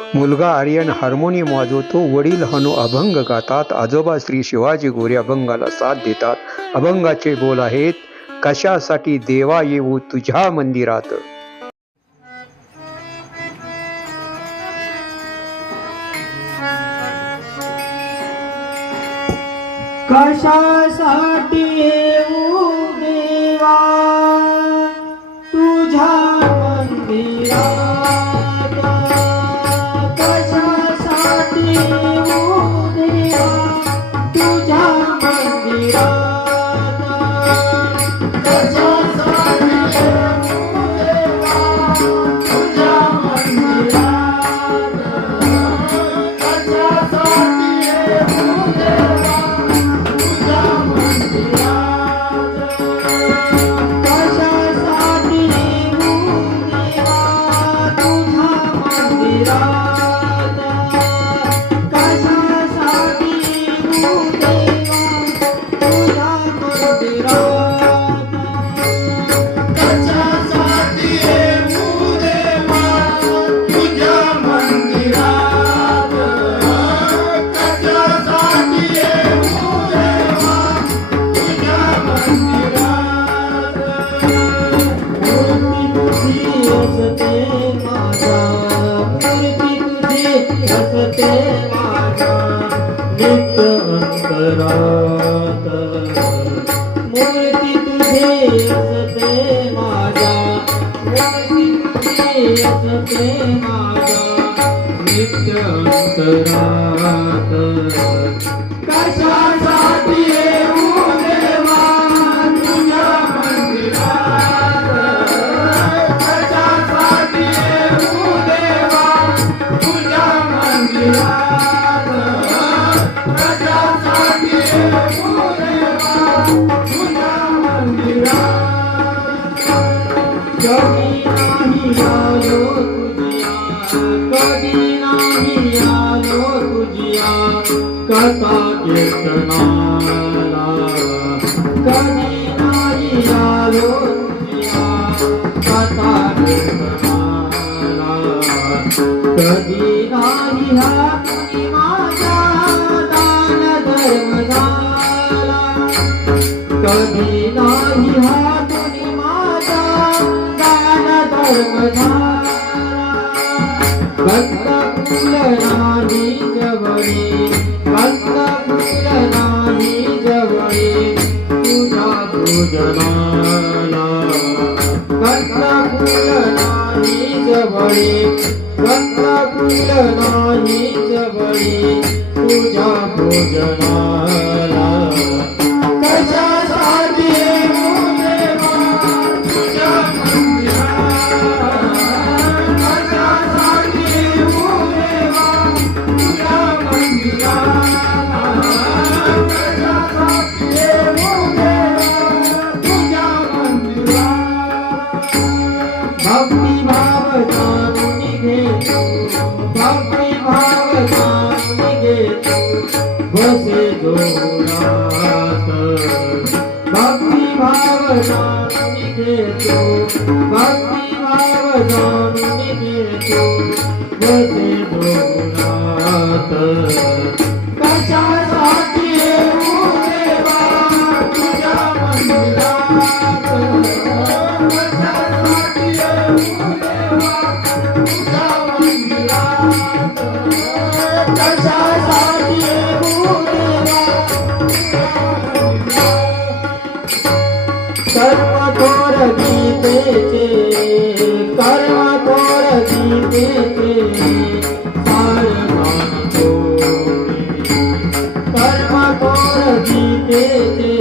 मुलगा आर्यन हार्मोनियम वाजवतो, वडील हनु अभंग गातात, आजोबा श्री शिवाजी गोरे अभंगाला साथ देतात. अभंगाचे बोल आहेत, कशासाठी देवा येऊ तुझ्या मंदिरात. कशासाठी येऊ देवा तुझ्या मंदिरात. कशासाठी येऊ देवा तुझ्या मंदिरात. कशासाठी येऊ देवा तुझ्या मंदिरात. कशासाठी येऊ देवा मूर्ती तुझे असते माझ्या, मूर्ती तुझे असते माझ्या नित्य अंतरात. कशासाठी येऊ देवा तुझ्या मंदिरात. कशासाठी येऊ देवा तुझ्या मंदिरात. कशासाठी येऊ देवा तुझ्या मंदिरात. कधी नाही आलो तुझिया, कधी नाही आलो तुझिया कथा कीर्तनाला. कधी नाही आलो तुझिया कथा कीर्तनाला. कधी नाही हातून माझ्या दान धर्म झाला. कधी नाही हातून माझ्या दान धर्म झाला. गंध फुल नाही जवळी, गंध फुल नाही जवळी तुझ्या पूजनाला. गंध फुल नाही जवळी, गंध फुल नाही जवळी तुझ्या पूजनाला. कशासाठी येऊ देवा तुझ्या मंदिरात. कशासाठी येऊ देवा तुझ्या मंदिरात. कशासाठी येऊ देवा तुझ्या मंदिरात. भक्ती भाव जाणून घेतो, भक्ती भाव जाणून घेतो बसे जोरात. भक्ती भाव जाणून घेतो, भक्ती भाव जाणून घेतो बसे जोरात. कशासाठी येऊ देवा तुझ्या मंदिरात. कशासाठी येऊ देवा तुझ्या मंदिरात. कशासाठी येऊ देवा कर्म थोर गीतेचे, कर्म थोर गीतेचे सार जाणतो मी. कर्म थोर गीतेचे,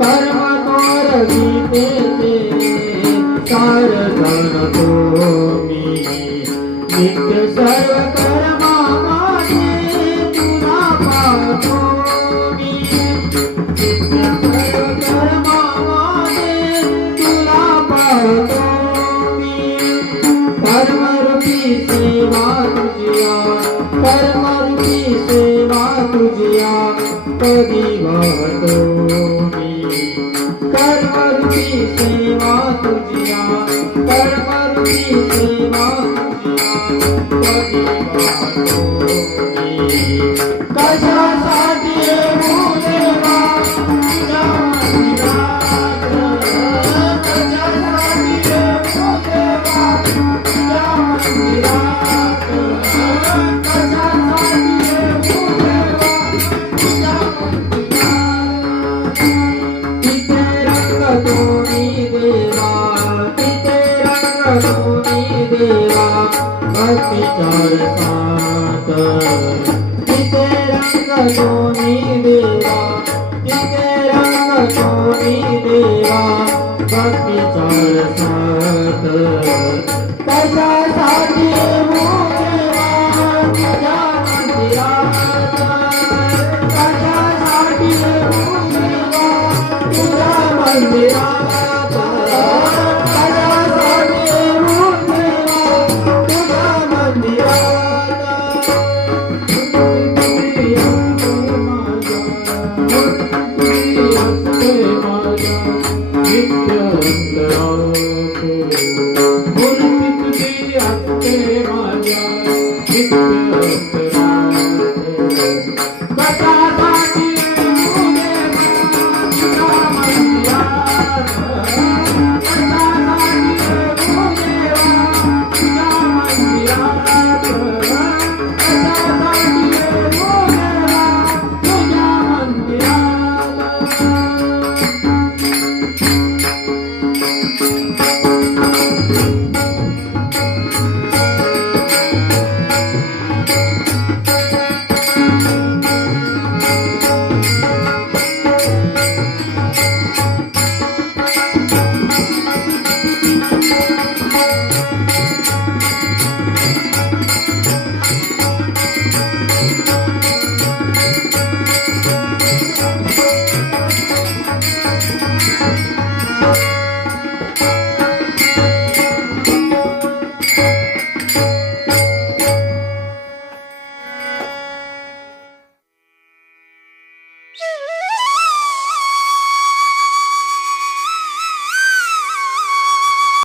कर्म थोर गीतेचे सार जाणतो मी. नित्य सर्व कर्मा माझे तुला पाहतो मी. नित्य सर्व कर्मा माझे तुला पाहतो मी. कर्मरूपी सेवा तुझिया, कर्मरूपी सेवा तुझिया कधी वाहतो मी. कर्मरूपी सेवा तुझिया, कर्मरूपी सेवा तुझिया कधी भक्तीच्या रसात तिथे रंग सोनी देवा तिथे रंग सोनी देवा भक्तीच्या रसात कशासाठी येऊ देवा तुझ्या मंदिरात कशासाठी येऊ देवा तुझ्या मंदिरात कशासाठी येऊ देवा तुझ्या मंदिरात नित्य अंतरात मूर्ती तुझी असते